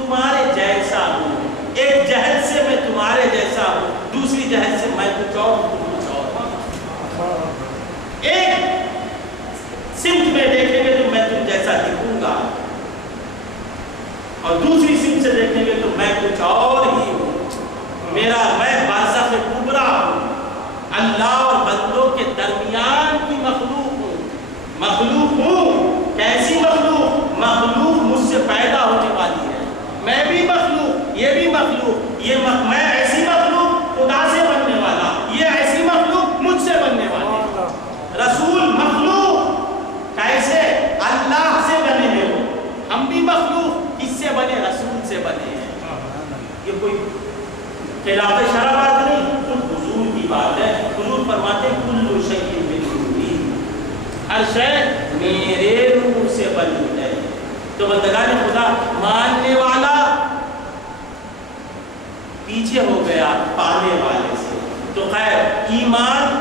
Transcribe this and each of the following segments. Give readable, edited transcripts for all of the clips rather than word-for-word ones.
تمہارے جیسا ہوں، ایک جہد سے میں تمہارے جیسا ہوں، دوسری جہد سے میں کچھ اور تم کچھ اور۔ ایک سمت میں دیکھیں گے تو میں تم جیسا دکھوں گا، اور دوسری سمت سے دیکھیں گے تو میں کچھ اور ہی ہوں۔ میرا میں برزخ کبریٰ ہوں، اللہ اور بندوں کے درمیان کی مخلوق ہوں۔ مخلوق ہوں، کیسی مخلوق؟ مخلوق مجھ سے پیدا ہونے والی ہے، میں بھی مخلوق، یہ بھی مخلوق، میں ایسی مخلوق خدا سے بننے والا، یہ ایسی مخلوق مجھ سے بننے والی۔ رسول مخلوق کیسے؟ اللہ سے بنے ہیں وہ، ہم بھی مخلوق کس سے بنے؟ رسول سے بنے ہیں۔ یہ کوئی خلاف شرع بات نہیں، خود حضور کی بات ہے۔ حضور فرماتے ہیں کل شیء من نوری، ہر شے میرے نور سے بنی ہے۔ تو بندگان خدا ماننے والا پیچھے ہو گیا پانے والے سے۔ تو خیر ایمان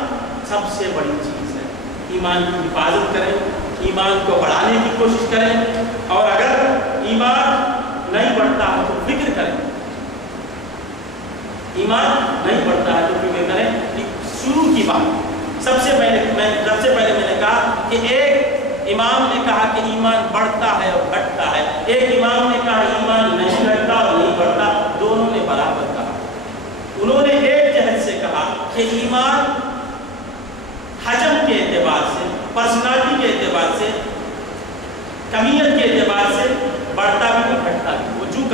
سب سے بڑی چیز ہے، ایمان کی حفاظت کریں، ایمان کو بڑھانے کی کوشش کریں، اور اگر ایمان نہیں بڑھتا ہے تو فکر کریں، ایمان نہیں بڑھتا ہے تو فکر کریں۔ شروع کی بات سب سے پہلے میں نے کہا کہ ایک امام نے کہا کہ ایمان بڑھتا ہے اور گھٹتا ہے، ایک امام نے کہا ایمان نہیں گھٹتا اور نہیں بڑھتا، دونوں نے برابر کہا۔ انہوں نے ایک جہت سے کہا کہ ایمان حجم کے اعتبار سے، پرسنالٹی کے اعتبار سے، کمیت کے اعتبار سے بڑھتا بھی ہے گھٹتا بھی، وہ جو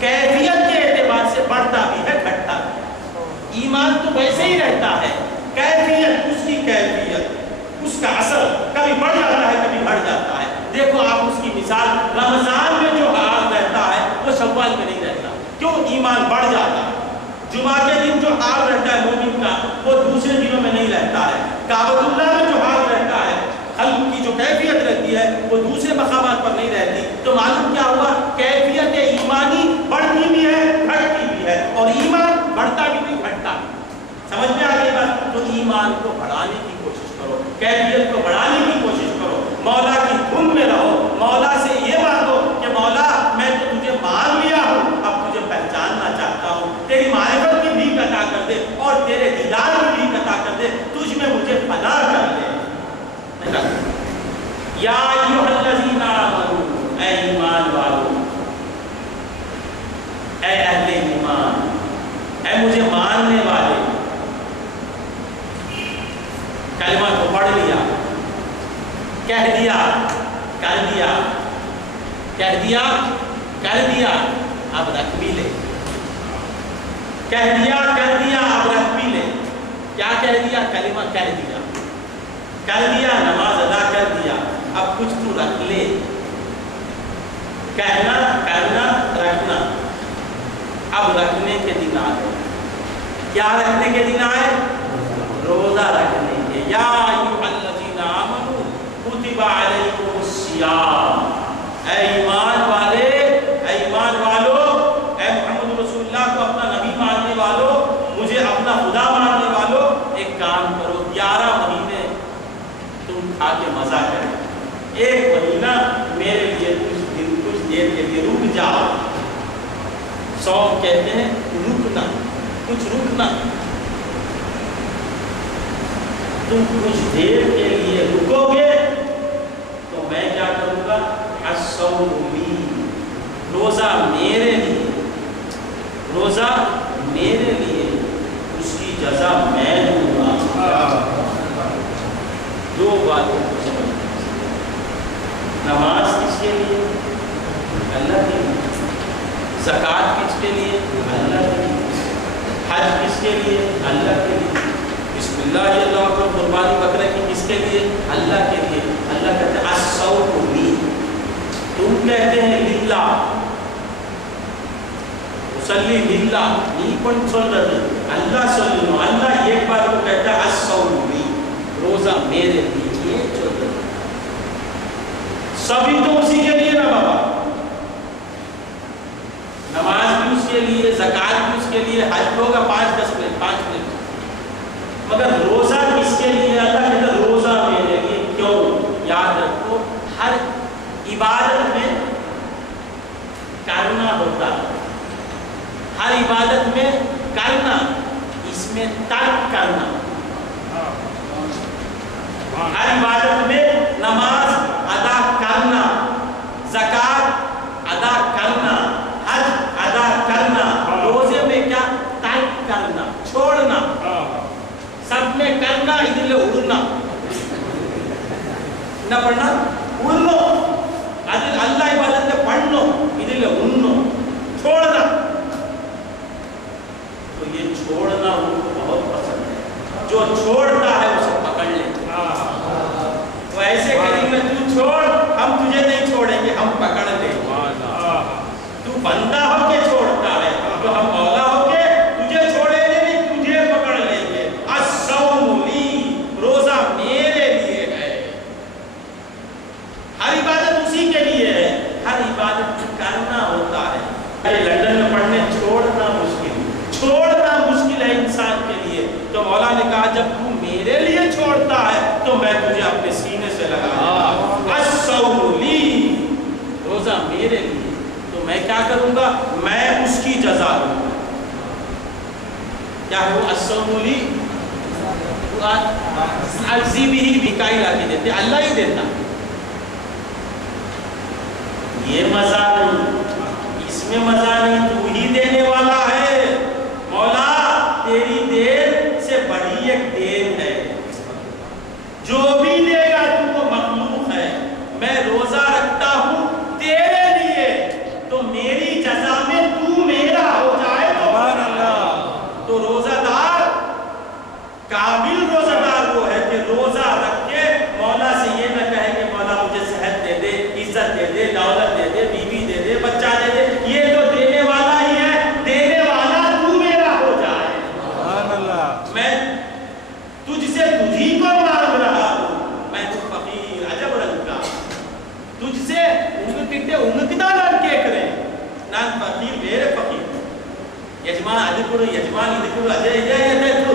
کیفیت کے اعتبار سے بڑھتا بھی ہے گھٹتا بھی ہے۔ ایمان تو ویسے ہی رہتا ہے، کیفیت، اس کی کیفیت، اس کا اثر کبھی بڑھ جاتا ہے کبھی گھٹ جاتا ہے۔ دیکھو آپ اس کی مثال، رمضان میں جو حال رہتا ہے وہ شوال میں نہیں رہتا، کیوں؟ ایمان بڑھ جاتا ہے۔ جمعہ کے دن جو حال رہتا ہے مومن کا وہ دوسرے دنوں میں نہیں رہتا ہے۔ کعبۃ اللہ میں جو حال رہتا ہے، قلب کی جو کیفیت رہتی ہے وہ دوسرے مقامات پر نہیں رہتی۔ تو معلوم کیا ہوا؟ کیفیت ایمانی بڑھتی بھی ہے گھٹتی بھی ہے، اور ایمان بڑھتا بھی نہیں گھٹتا بھی۔ سمجھ میں آ گئی بات؟ تو ایمان کو بڑھانے کی کوشش کرو، کیفیت کو بڑھانے کی کوشش کرو، مولا کی دھن میں رہو، مولا سے یہ مانگو کہ مولا میں تو تجھے مان لیا ہوں، اب تجھے پہچاننا چاہتا ہوں، تیری معرفت کی بھیک عطا کر دے اور تیرے دیدار کی بھیک عطا کر دے، تجھ میں مجھے فنا کر دے۔ یا ایھا الذین آمنوا، اے ایمان والو، اے اہل ایمان، اے مجھے ماننے والے، کلمہ کو پڑھ لیا، کہہ دیا، کر دیا، کہہ دیا، کر دیا، اب رکھ بھی لے، کہہ دیا، کر دیا، اب رکھ بھی لے۔ کیا کہہ دیا؟ کلمہ کہہ دیا، کر دیا، نماز ادا کر دیا، اب کچھ تو رکھ لے۔ کہنا، کرنا، رکھنا، اب رکھنے کے دن آئے۔ کیا رکھنے کے دن آئے؟ روزہ رکھنے کے۔ یا ایھا الذین آمنوا کتب علیکم الصیام، اے ایمان والے، اے ایمان والو، اے محمد رسول اللہ کو اپنا نبی ماننے والو، مجھے اپنا خدا ماننے والو، ایک کام کرو، 11 مہینے تم کھا کے مزہ کرو، ایک مہینہ میرے لیے کچھ دیر کے لیے رک جاؤ۔ صوم کہتے ہیں رکنا، کچھ رکنا، تم کچھ دیر کے لیے رکو گے تو میں کیا کروں گا؟ الصوم لی، روزہ میرے لیے، روزہ میرے لیے، اس کی جزا میں دوں گا۔ دو باتوں کو سمجھنا، نماز کس کے لیے؟ اللہ کے لیے۔ زکوٰۃ کس کے لیے؟ اللہ کے لیے۔ حج کس کے لیے؟ اللہ کے لیے۔ بسم اللہ اللہ کو قربانی بکرے کی کس کے لیے؟ اللہ کے لیے۔ اللہ کہتے ہیں الصوم لی، تم کہتے ہیں للہ، صلی للہ، نہیں کون سن رہے اللہ صلی اللہ، اللہ ایک بار کو کہتا ہے الصوم لی، روزہ میرے لیے، یہ چل رہا سبھی تو اسی کے لیے نا بابا، نماز بھی اس کے لیے، زکوٰۃ بھی اس کے لیے، حج ہوگا 5-10 منٹ 5 منٹ، مگر روزہ کس کے لیے؟ اللہ کہتا ہے روزہ میرے لیے۔ کیوں؟ یاد رکھو ہر عبادت میں ہوتا ہے. ہر عبادت میں کرنا، اس میں ترک کرنا. ہر عبادت میں نماز ادا کرنا، زکات ادا کرنا، حج ادا کرنا. روزے میں کیا؟ ترک کرنا، چھوڑنا. سب میں کرنا، ادھر اڑنا نہ پڑھنا، اڑنا. اللہ عبادت میں پڑھنا، ادھر اڑنا، چھوڑنا. تو یہ چھوڑنا ان کو بہت پسند ہے. جو چھوڑتا ہے اسے پکڑ لے. وہ ایسے کریں گے تو چھوڑ، ہم تجھے نہیں چھوڑیں گے، ہم پکڑ لیں گے. تو بندہ ہو کے چھوڑتا ہے، تو ہم مولا ہو کے تجھے چھوڑیں گے نہیں، تجھے پکڑ لیں گے. الصوم لی، روزہ میرے لیے ہے. ہر عبادت اسی کے لیے ہے. ہر عبادت کرنا ہوتا ہے. لندن میں پڑھنے چھوڑنا مشکل ہے انسان کے لیے. تو مولا نے کہا جب تو میرے لیے چھوڑتا ہے تو میں تجھے اپنے سینے سے لگا. الصوم لی، روزہ میرے لیے. تو میں کیا کروں گا؟ میں اس کی جزا دوں گا. کیا ہے وہ الصوم لی؟ اجزی بھی بھکائی لا کے دیتے، اللہ ہی دیتا. یہ مزہ نہیں، اس میں مزہ نہیں، تو ہی دینے والا ہے. مولا تیری دین سے بڑی ایک دین ہے. جو بھی دے گا تو وہ مخلوق ہے. میں روزہ رکھتا ہوں تیرے لیے، تو میری جزا میں تو میرا ہو جائے تو روزہ دار، کامل روزہ دار وہ ہے کہ روزہ رکھ کے مولا سے یہ نہ کہے کہ مولا مجھے صحت دے دے، عزت دے دے، دولت دے دے، بیوی دے دے، بچہ دے دے. یہ تو دینے والا ہی ہے. دینے والا تو میرا ہو جائے. میں تجھ سے تجھی کو مانگ رہا ہوں. میں تو فقیر عجب رنگ کا. تجھ سے انگتا نان کیکرے نان فقیر میرے فقیر. ಯಜಮಾನ ಅದು ಕೊಡು, ಯಜಮಾನ್ ಇದು ಕೊಡು, ಅದೇ ಇದೆ ಇತ್ತು.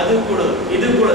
ಅದು ಕೊಡು, ಇದು ಕೊಡು,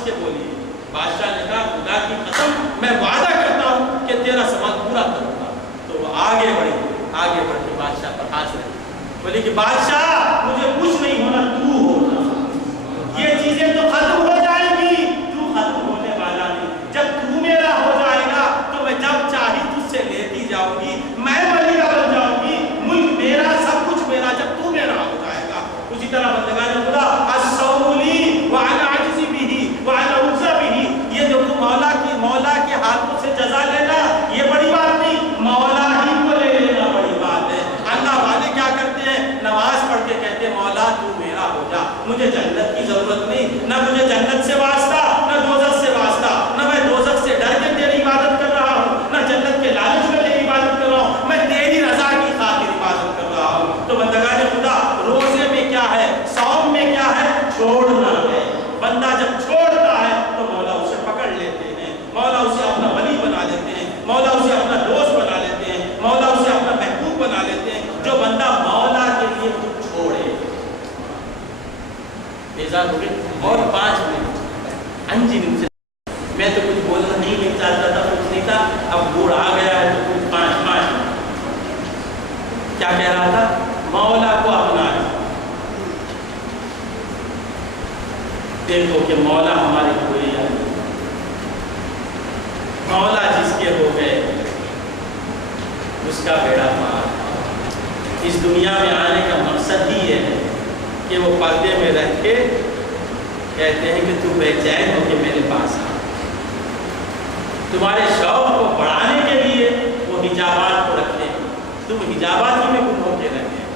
سمجھ کے بولیے. بادشاہ نے کہا خدا کی قسم میں وعدہ کرتا ہوں کہ تیرا سوال پورا کروں گا. تو وہ آگے بڑھی, آگے بڑھ کے بادشاہ پر ہاتھ رکھی, بولی کہ بادشاہ مجھے کچھ نہیں ہونا, تو ہونا. یہ چیزیں تو ختم ہو جائیں گی, تو ختم ہونے والا نہیں. جب تو میرا ہو جائے گا تو میں جب چاہی تجھ سے لیتی جاؤں گی, میں ملکہ بن جاؤں گی, ملک میرا, سب کچھ میرا, جب تو میرا ہو جائے گا. اسی طرح بندگان خدا الصولی وعن عجزی بھی وعن عجزہ بھی, یہ جو مولا کے ہاتھوں سے جزا لینا یہ بڑی بات نہیں, مولا ہی کو لے لینا بڑی بات ہے. اللہ والے کیا کرتے ہیں, نماز پڑھ کے کہتے ہیں مولا تو میرا ہو جا, مجھے جنت کی ضرورت نہیں, نہ مجھے جنت سے واسطہ نہ دوزخ سے واسطہ, نہ میں دوزخ سے ڈر کے تیری عبادت کر رہا ہوں, نہ جنت کے لالچ میں تیری عبادت کر رہا ہوں, میں تیری رضا کی خاطر عبادت کر رہا ہوں. تو بندگان خدا روزے میں کیا ہے, صوم میں کیا ہے, چھوڑنا ہے. بندہ جب چھوڑتا ہے تو مولا اسے پکڑ لیتے ہیں, مولا اسے اپنا ولی بنا لیتے ہیں, مولا اسے اپنا دوست بنا لیتے ہیں, مولا اسے اپنا محبوب بنا لیتے ہیں. جو بندہ مولا کے لیے کچھ چھوڑے. بیزار ہو گئے اور 5 منٹ 5 منٹ سے میں تو کچھ بولنا نہیں چاہتا تھا, کچھ نہیں تھا, اب بوڑھ آ گیا ہے تو کچھ 5 منٹ کیا کہہ رہا تھا, مولا کو اپنا. دیکھو کہ مولا ہماری کوئی ہے, مولا جس کے ہو گئے اس کا بیڑا پار. اس دنیا میں آنے کا مقصد ہی یہ ہے کہ وہ پردے میں رہ کے کہتے ہیں کہ تو بے چین ہو کے میرے پاس آ. تمہارے شوق کو بڑھانے کے لیے وہ حجابات کو رکھتے ہیں, تم حجابات ہی میں گم ہو کے رہتے ہیں.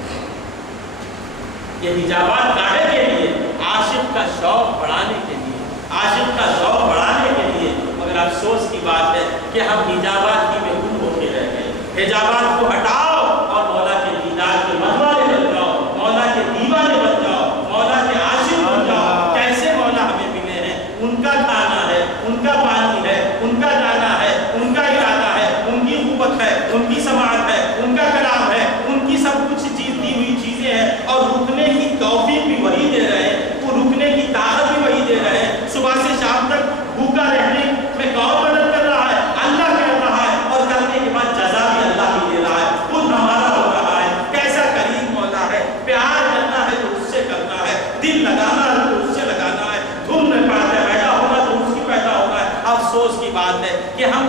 یہ حجابات کاہے کے لیے, عاشق کا شوق بڑھانے کے لیے, عاشق کا شوق بڑھانے کے لیے. مگر افسوس کی بات ہے کہ ہم حجابات ہی میں گم ہو کے رہ گئے. حجابات کو ہٹاؤ اور مولا کے دیدار کے متوالے بن جاؤ, مولا کے دیوانے بن جاؤ, مولا کے عاشق بن جاؤ. کیسے مولا ہمیں ملے ہیں, ان کا کھانا ہے, ان کا پانی ہے, ان کا جانا ہے, ان کا ارادہ ہے, ان کی قوت ہے, ان کی سماعت ہے, ان کا کلام ہے, ان کی سب کچھ چیز دی ہوئی چیزیں ہیں, اور رکنے کی توفیق بھی وہی دے رہے ہیں, وہ رکنے کی طاقت بھی وہی دے رہے ہیں. صبح سے شام تک بھوکا رہنے میں کون مدد کر رہا ہے, اللہ کر رہا ہے, اور کرنے کے بعد جزا بھی اللہ ہی دے رہا ہے, خود ہمارا ہو رہا ہے. کیسا کریم مولا ہے, پیار کرنا ہے تو اس سے کرنا ہے, دل لگانا ہے تو اس سے لگانا ہے, دھن میں پیدا ہونا تو اس کی پیدا ہونا ہے. افسوس کی بات ہے کہ ہم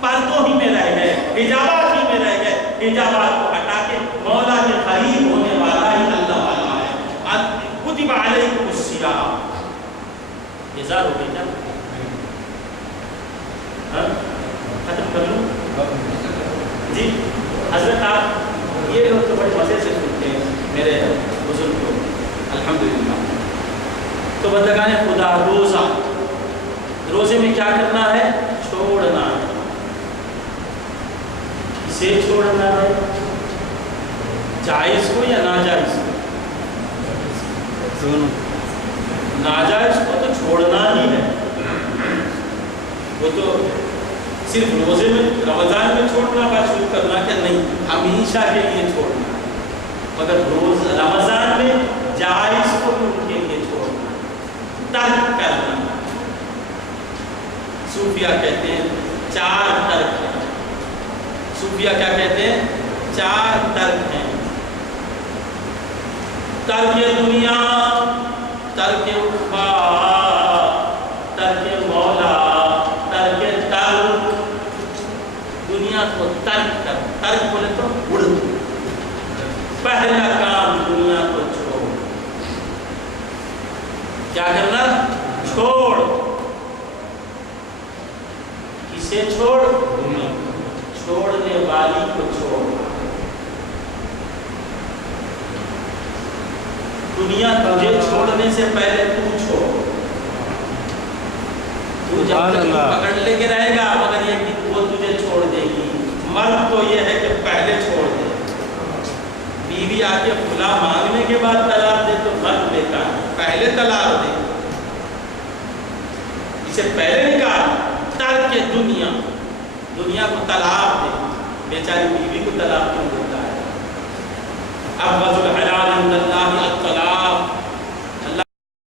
پردوں ہی میں رہ گئے, حجابات ہی میں رہ گئے. حجابات کو ہٹا کے مولا کے قریب ہونے والا ہی اللہ والا ہے. کتب علیکم الصیام, بیزار ہو گئی کیا, ختم کر لوں جی. حضرت آپ یہ لوگ تو بڑے مزے سے سنتے ہیں میرے بزرگ کو, الحمدللہ. تو بندگان خدا روزہ, روزے میں کیا کرنا ہے, چھوڑنا ہے. اسے چھوڑنا ہے, جائز کو یا ناجائز کو, ناجائز کو تو چھوڑنا ہی ہے. وہ تو صرف روزے میں رمضان میں چھوڑنا بات شروع کرنا کہ نہیں, ہمیشہ کے لیے چھوڑنا. مگر روز رمضان میں جائز کو ان کے لیے چھوڑنا, ترک کرنا. صوفیہ کہتے ہیں 4 ترک ہیں. صوفیہ کیا کہتے ہیں, 4 ترک ہیں. ترک دنیا, ترک عقبا, ترک مولا, ترک ترک. دنیا کو ترک کر, ترک بولے تو اڑ. پہلا کام دنیا کو چھوڑ. کیا کرنا, چھوڑ. کسے چھوڑ, چھوڑنے والی کو چھوڑ. دنیا تجھے چھوڑنے سے پہلے تو چھوڑ. تو جب تک پکڑ لے کے رہے گا مگر یہ کہ وہ تجھے چھوڑ دے گی. مرد تو یہ ہے کہ پہلے چھوڑ دے. بیوی آ کے کھلا مانگنے کے بعد طلاق دے تو مرد بیکار ہے, پہلے طلاق دے, اسے پہلے نکال. ترک دنیا, دنیا کو طلاق دے. بیچاری بیوی کو طلاق کیوں دیتا ہے. اب غزل حلال